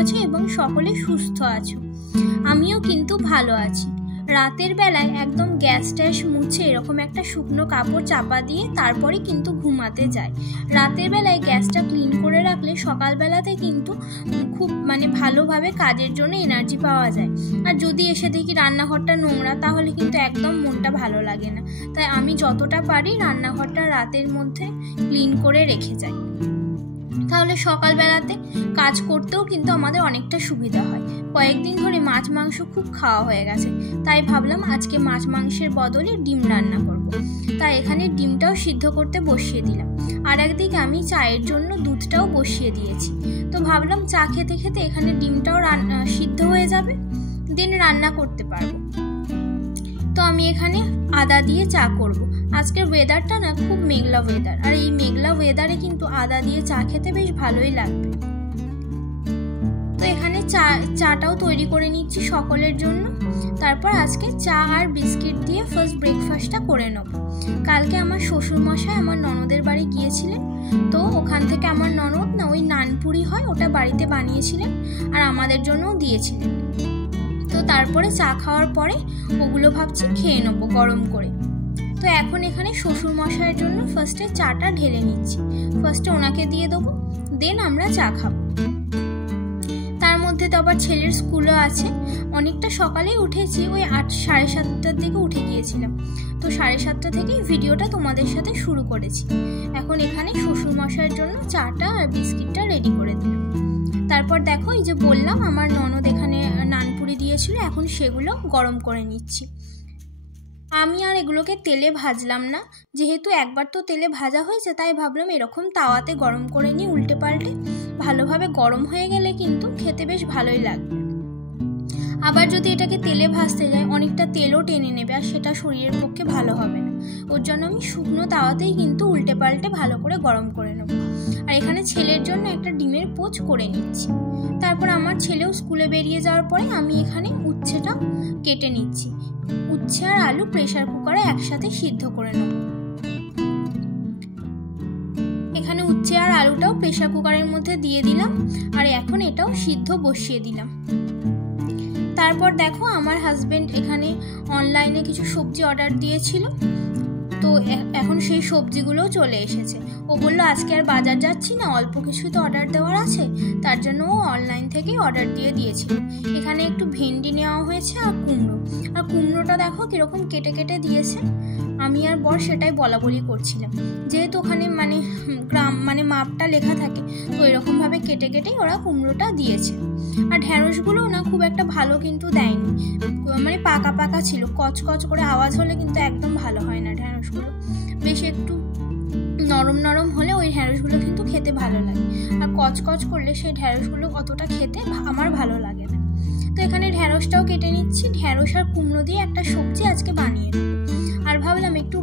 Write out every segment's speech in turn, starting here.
আছো এবং সকলে সুস্থ আছো। আমিও কিন্তু ভালো আছি। রাতের বেলায় একদম গ্যাস ট্যাস মুছে এরকম একটা শুকনো কাপড় চাপা দিয়ে তারপরে কিন্তু ঘুমাতে যায়। রাতের বেলায় গ্যাসটা ক্লিন করে রাখলে সকালবেলাতে কিন্তু খুব ভালোভাবে কাজের জন্য এনার্জি পাওয়া যায়। আর যদি এসে দেখি রান্নাঘরটা নোংরা তাহলে কিন্তু একদম মনটা ভালো লাগে না। তাই আমি যতটা পারি রান্নাঘরটা রাতের মধ্যে ক্লিন করে রেখে যাই, তাহলে সকালবেলাতে কাজ করতেও কিন্তু আমাদের অনেকটা সুবিধা হয়। কয়েকদিন ধরে মাছ মাংস খুব খাওয়া হয়ে গেছে, তাই ভাবলাম আজকে মাছ মাংসের বদলে ডিম রান্না করব। তাই এখানে ডিমটাও সিদ্ধ করতে বসিয়ে দিলাম। আর একদিকে আমি চায়ের জন্য দুধটাও বসিয়ে দিয়েছি। তো ভাবলাম চা খেতে খেতে এখানে ডিমটাও সিদ্ধ হয়ে যাবে, দেন রান্না করতে পারবো। তো আমি এখানে আদা দিয়ে চা করব। আজকের ওয়েদারটা না খুব মেঘলা ওয়েদার, আর এই মেঘলা ওয়েদারে কিন্তু আদা দিয়ে চা খেতে বেশ ভালোই লাগবে। তো এখানে চাটাও তৈরি করে নিচ্ছি সকলের জন্য। তারপর আজকে চা আর বিস্কিট দিয়ে ফার্স্ট ব্রেকফাস্টটা করে নেব। কালকে আমার শ্বশুরমশাই আমার ননদের বাড়ি গিয়েছিলেন, তো ওখান থেকে আমার ননদ না ওই নানপুরি হয় ওটা বাড়িতে বানিয়েছিলেন আর আমাদের জন্যও দিয়েছিলেন। তো তারপরে চা খাওয়ার পরে ওগুলো ভাবছি খেয়ে নেবো গরম করে। তো এখন এখানে শ্বশুরমশাইয়ের জন্য ফার্স্টে চাটা ঢেলে নিচ্ছি। ফার্স্টে ওনাকে দিয়ে দেবো, দেন আমরা চা খাবো। তার মধ্যে তো আবার ছেলের স্কুলও আছে। অনেকটা সকালেই উঠেছি, ওই 7:30টার দিকে উঠে গিয়েছিলাম। তো 7:30টা থেকেই ভিডিওটা তোমাদের সাথে শুরু করেছি। এখন এখানে শ্বশুরমশাইয়ের জন্য চাটা আর বিস্কিটটা রেডি করে দিলাম। তারপর দেখো এই যে বললাম আমার ননদ এখানে নানপুরি দিয়েছিল, এখন সেগুলো গরম করে নিচ্ছি। আমি আর এগুলোকে তেলে ভাজলাম না, যেহেতু একবার তো তেলে ভাজা হয়েছে, তাই ভাবলাম এরকম তাওয়াতে গরম করে নিই উল্টে পাল্টে। ভালোভাবে গরম হয়ে গেলে কিন্তু খেতে বেশ ভালোই লাগবে। আবার যদি এটাকে তেলে ভাজতে যাই অনেকটা তেলও টেনে নেবে, আর সেটা শরীরের পক্ষে ভালো হবে না। ওর জন্য আমি শুকনো তাওয়াতেই কিন্তু উল্টে পাল্টে ভালো করে গরম করে নেব। আর এখানে ছেলের জন্য একটা ডিমের পোচ করে নিচ্ছি। তারপর আমার ছেলেও স্কুলে বেরিয়ে যাওয়ার পরে আমি এখানে উচ্ছেটা কেটে নিচ্ছি। উচ্ছে আর আলু প্রেসার কুকারে একসাথে সিদ্ধ করে নেব। এখানে উচ্ছে আর আলুটাও প্রেসার কুকারের মধ্যে দিয়ে দিলাম, আর এখন এটাও সিদ্ধ বসিয়ে দিলাম। তারপর দেখো আমার হাজবেন্ড এখানে অনলাইনে কিছু সবজি অর্ডার দিয়েছিল, তো এখন সেই সবজিগুলোও চলে এসেছে। ও বললো আজকে আর বাজার যাচ্ছি না, অল্প কিছু তো অর্ডার দেওয়ার আছে, তার জন্য ও অনলাইন থেকেই অর্ডার দিয়ে দিয়েছিল। এখানে একটু ভেন্ডি নেওয়া হয়েছে আর কুমড়ো। আর কুমড়োটা দেখো কিরকম কেটে কেটে দিয়েছে। আমি আর বর সেটাই বলা বলি করছিলাম, যেহেতু ওখানে গ্রাম মাপটা লেখা থাকে, তো এরকমভাবে কেটে কেটেই ওরা কুমড়োটা দিয়েছে। আর ঢ্যাঁড়সগুলো না খুব একটা ভালো কিন্তু দেয়নি, পাকা পাকা ছিল। কচকচ করে আওয়াজ হলে কিন্তু একদম ভালো হয় না ঢ্যাঁড়সগুলো। বেশ একটু নরম নরম হলে ওই ঢ্যাঁড়সগুলো কিন্তু খেতে ভালো লাগে, আর কচকচ করলে সেই ঢ্যাঁড়সগুলো অতটা খেতে আমার ভালো লাগে না। তো এখানে ঢ্যাঁড়সটাও কেটে নিচ্ছি। ঢ্যাঁড়স আর কুমড়ো দিয়ে একটা সবজি আজকে বানিয়ে নেব। আর ভাবলাম একটু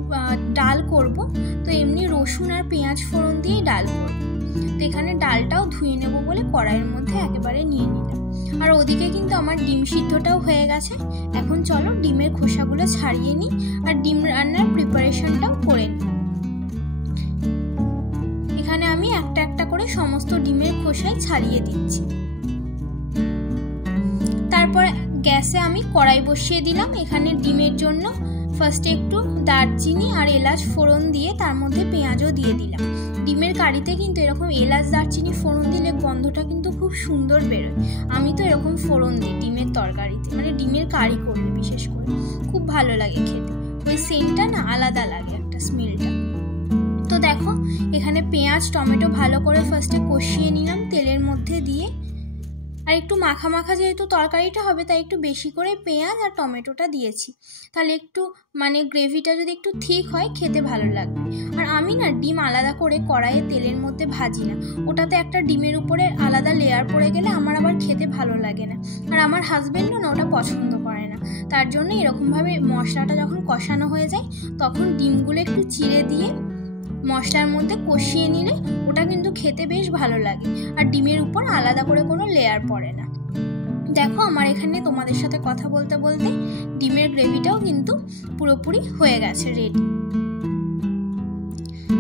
ডাল করব, তো এমনি রসুন আর পেঁয়াজ ফোড়ন দিয়েই ডাল করব। তো এখানে ডালটাও ধুয়ে নেব বলে কড়াইয়ের মধ্যে একেবারে নিয়ে নিলাম। আর ওদিকে কিন্তু আমার ডিম সিদ্ধটাও হয়ে গেছে। এখন চলো ডিমের খোসাগুলো ছাড়িয়ে নিই আর ডিম রান্নার প্রিপারেশনটাও করে নিই। এখানে আমি একটা একটা করে সমস্ত ডিমের খোসাই ছাড়িয়ে দিচ্ছি। তারপর গ্যাসে আমি কড়াই বসিয়ে দিলাম। এখানে ডিমের জন্য ফার্স্টে একটু দারচিনি আর এলাচ ফোড়ন দিয়ে তার মধ্যে পেঁয়াজও দিয়ে দিলাম। ডিমের কারিতে কিন্তু এরকম এলাচ দারচিনি ফোড়ন দিলে গন্ধটা কিন্তু খুব সুন্দর বেরোয়। আমি তো এরকম ফোড়ন দিই ডিমের তরকারিতে, ডিমের কারি করলে বিশেষ করে খুব ভালো লাগে খেতে। ওই সেন্টটা না আলাদা লাগে, একটা স্মেলটা। তো দেখো এখানে পেঁয়াজ টমেটো ভালো করে ফার্স্টে কষিয়ে নিলাম তেলের মধ্যে দিয়ে। আর একটু মাখা মাখা যেহেতু তরকারিটা হবে, তাই একটু বেশি করে পেঁয়াজ আর টমেটোটা দিয়েছি। তাহলে একটু গ্রেভিটা যদি একটু ঠিক হয় খেতে ভালো লাগবে। আর আমি না ডিম আলাদা করে কড়াইয়ে তেলের মধ্যে ভাজি না, ওটাতে একটা ডিমের উপরে আলাদা লেয়ার পড়ে গেলে আমার আবার খেতে ভালো লাগে না। আর আমার হাজবেন্ডও না ওটা পছন্দ করে না। তার জন্য এরকমভাবে মশলাটা যখন কষানো হয়ে যায় তখন ডিমগুলো একটু চিড়ে দিয়ে মশলার মধ্যে কষিয়ে নিলে ওটা কিন্তু খেতে বেশ ভালো লাগে, আর ডিমের উপর আলাদা করে কোনো লেয়ার পড়ে না। দেখো আমার এখানে তোমাদের সাথে কথা বলতে বলতে ডিমের গ্রেভিটাও কিন্তু পুরোপুরি হয়ে গেছে, রেডি।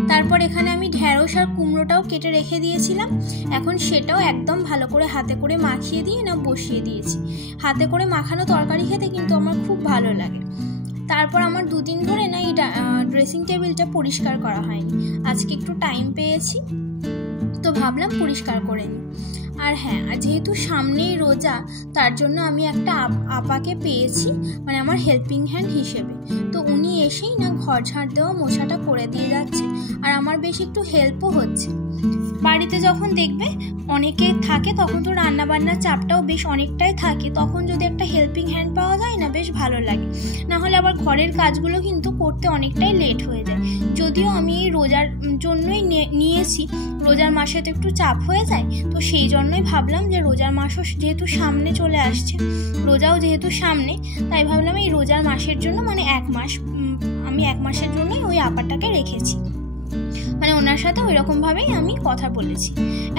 তারপর এখানে আমি ঢেঁড়স আর কুমড়োটাও কেটে রেখে দিয়েছিলাম। এখন সেটাও একদম ভালো করে হাতে করে মাখিয়ে দিয়ে না বসিয়ে দিয়েছি। হাতে করে মাখানো তরকারি খেতে কিন্তু আমার খুব ভালো লাগে। তারপর আমার 2 দিন ধরে না এই ড্রেসিং টেবিলটা পরিষ্কার করা হয়নি। আজকে একটু টাইম পেয়েছি, তো ভাবলাম পরিষ্কার করে নিই। আর হ্যাঁ, যেহেতু সামনেই রোজা, তার জন্য আমি একটা আপাকে পেয়েছি, মানে আমার হেল্পিং হ্যান্ড হিসেবে। তো উনি এসেই না ঘর ঝাড় দেওয়া মোছাটা করে দিয়ে যাচ্ছে, আর আমার বেশ একটু হেল্পও হচ্ছে। বাড়িতে যখন দেখবে অনেকে থাকে তখন তো রান্নাবান্নার চাপটাও বেশ অনেকটাই থাকে, তখন যদি একটা হেল্পিং হ্যান্ড পাওয়া যায় না বেশ ভালো লাগে। না হলে আবার ঘরের কাজগুলো কিন্তু করতে অনেকটাই লেট হয়ে যায়। যদিও আমি এই রোজার জন্যই নিয়েছি, রোজার মাসে তো একটু চাপ হয়ে যায়, তো সেই জন্যই ভাবলাম যে রোজার মাসও যেহেতু সামনে চলে আসছে, রোজাও যেহেতু সামনে, তাই ভাবলাম এই রোজার মাসের জন্য মানে 1 মাস, আমি 1 মাসের জন্যই ওই আপাটাকে রেখেছি, মানে ওনার সাথে ওই রকমভাবেই আমি কথা বলেছি।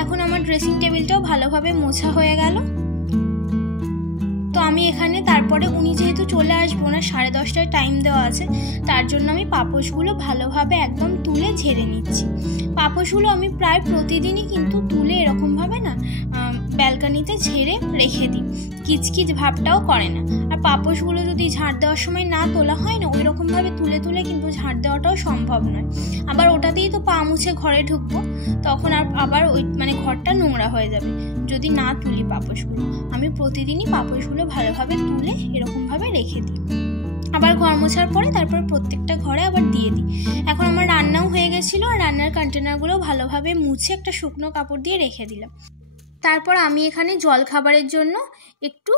এখন আমার ড্রেসিং টেবিলটাও ভালোভাবে মোছা হয়ে গেল। তো আমি এখানে তারপরে উনি যেহেতু চলে আসবো, ওনার 10:30টায় টাইম দেওয়া আছে, তার জন্য আমি পাপোশগুলো ভালোভাবে একদম তুলে ঝেড়ে নিচ্ছি। পাপোশগুলো আমি প্রায় প্রতিদিনই কিন্তু তুলে এরকমভাবে না ব্যালকনিতে ঝেড়ে রেখে দিই, কিচকিচ ভাবটাও করে না। আর পাপোশগুলো যদি ঝাড় দেওয়ার সময় না তোলা হয় না, ওই রকমভাবে তুলে তুলে কিন্তু ঝাড় দেওয়াটাও সম্ভব নয়। আবার ওটাতেই তো পা মুছে ঘরে ঢুকবো, তখন আবার ওই মানে ঘরটা নোংরা হয়ে যাবে যদি না তুলি পাপোশগুলো। আমি প্রতিদিনই পাপোশগুলো ভালোভাবে তুলে এরকমভাবে রেখে দিই। আবার ঘর মোছার পরে তারপর প্রত্যেকটা ঘরে আবার দিয়ে দিই। এখন আমার রান্নাও হয়ে গেছিলো, আর রান্নার কন্টেনারগুলো ভালোভাবে মুছে একটা শুকনো কাপড় দিয়ে রেখে দিলাম। তারপর আমি এখানে জলখাবারের জন্য একটু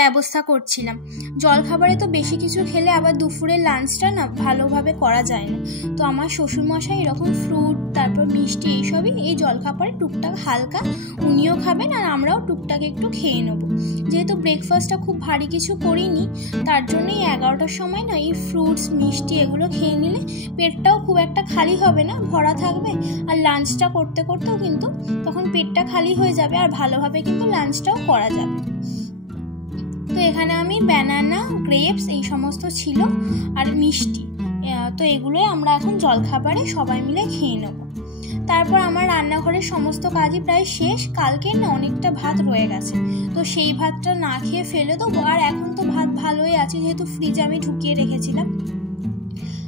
ব্যবস্থা করছিলাম। জলখাবারে তো বেশি কিছু খেলে আবার দুপুরের লাঞ্চটা না ভালোভাবে করা যায় না। তো আমার শ্বশুরমশাই এরকম ফ্রুট তারপর মিষ্টি এইসবই এই জলখাবারে টুকটাক হালকা উনিও খাবেন, আর আমরাও টুকটাক একটু খেয়ে নেবো। যেহেতু ব্রেকফাস্টটা খুব ভারী কিছু করিনি, তার জন্যই 11টার সময় না এই ফ্রুটস মিষ্টি এগুলো খেয়ে নিলে পেটটাও খুব একটা খালি হবে না, ভরা থাকবে। আর লাঞ্চটা করতে করতেও কিন্তু তখন পেটটা খালি হয়ে যাবে, আর ভালোভাবে কিন্তু লাঞ্চটাও করা যাবে। তো এখানে আমি ব্যানানা, গ্রেপস এই সমস্ত ছিল আর মিষ্টি, তো এগুলোই আমরা এখন জলখাবারে সবাই মিলে খেয়ে নেব। তারপর আমার রান্নাঘরের সমস্ত কাজই প্রায় শেষ। কালকে না অনেকটা ভাত রয়ে গেছে, তো সেই ভাতটা না খেয়ে ফেলে দেবো। আর এখন তো ভাত ভালোই আছে, যেহেতু ফ্রিজে আমি ঢুকিয়ে রেখেছিলাম,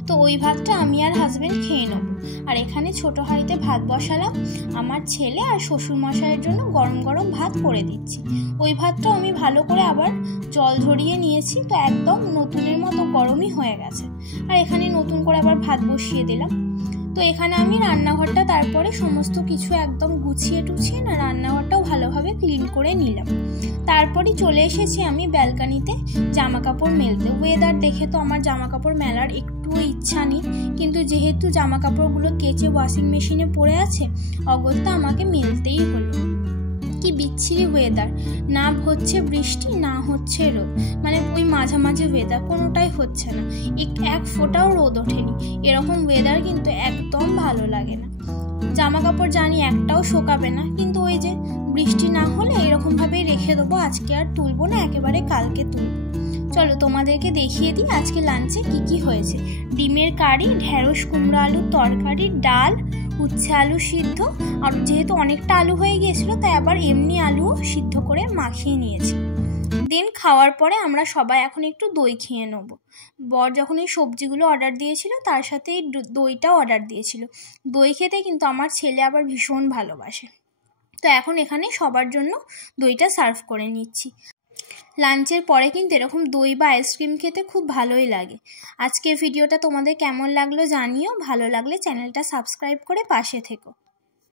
তো ওই ভাতটা আমি আর হাজবেন্ড খেয়ে নেব। আর এখানে ছোট হাঁড়িতে ভাত বসালাম, আমার ছেলে আর শ্বশুরমশাইয়ের জন্য গরম গরম ভাত করে দিচ্ছি। ওই ভাতটাও আমি ভালো করে আবার জল ঝরিয়ে নিয়েছি, তো একদম নতুনের মতো গরমই হয়ে গেছে। আর এখানে নতুন করে আবার ভাত বসিয়ে দিলাম। তো এখানে আমি রান্নাঘরটা তারপরে সমস্ত কিছু একদম গুছিয়ে টুছিয়ে না রান্নাঘরটাও ভালোভাবে ক্লিন করে নিলাম। তারপরই চলে এসেছি আমি ব্যালকনিতে জামা কাপড় মেলতে। ওয়েদার দেখে তো আমার জামা কাপড় মেলার একটুও ইচ্ছা নেই, কিন্তু যেহেতু জামা কাপড়গুলো কেচে ওয়াশিং মেশিনে পড়ে আছে, অগত্যা আমাকে মেলতেই হলো। কি বিচ্ছিরি ওয়েদার, না হচ্ছে বৃষ্টি না হচ্ছে রোদ, মানে ওই মাঝামাঝি ওয়েদার, কোনোটাই হচ্ছে না, এক ফোঁটাও রোদ ওঠেনি। এরকম ওয়েদার কিন্তু একদম ভালো লাগে না। জামা কাপড় জানি একটাও শোকাবে না, কিন্তু ওই যে বৃষ্টি না হলে এরকমভাবেই রেখে দেবো, আজকে আর তুলবো না, একেবারে কালকে তুলবো। চলো তোমাদেরকে দেখিয়ে দিই আজকে লাঞ্চে কি কি হয়েছে। ডিমের কারি, ঢেঁড়স কুমড়ো আলুর তরকারি, ডাল, উচ্ছে আলু সিদ্ধ, আর যেহেতু অনেকটা আলু হয়ে গিয়েছিলো তাই আবার এমনি আলুও সিদ্ধ করে মাখিয়ে নিয়েছি। দেন খাওয়ার পরে আমরা সবাই এখন একটু দই খেয়ে নেব। বর যখন এই সবজিগুলো অর্ডার দিয়েছিল তার সাথে এই দইটাও অর্ডার দিয়েছিল। দই খেতে কিন্তু আমার ছেলে আবার ভীষণ ভালোবাসে, তো এখন এখানে সবার জন্য দইটা সার্ভ করে নিচ্ছি। লাঞ্চের পরে কিন্তু এরকম দই বা আইসক্রিম খেতে খুব ভালোই লাগে। আজকের ভিডিওটা তোমাদের কেমন লাগলো জানিও, ভালো লাগলে চ্যানেলটা সাবস্ক্রাইব করে পাশে থেকো।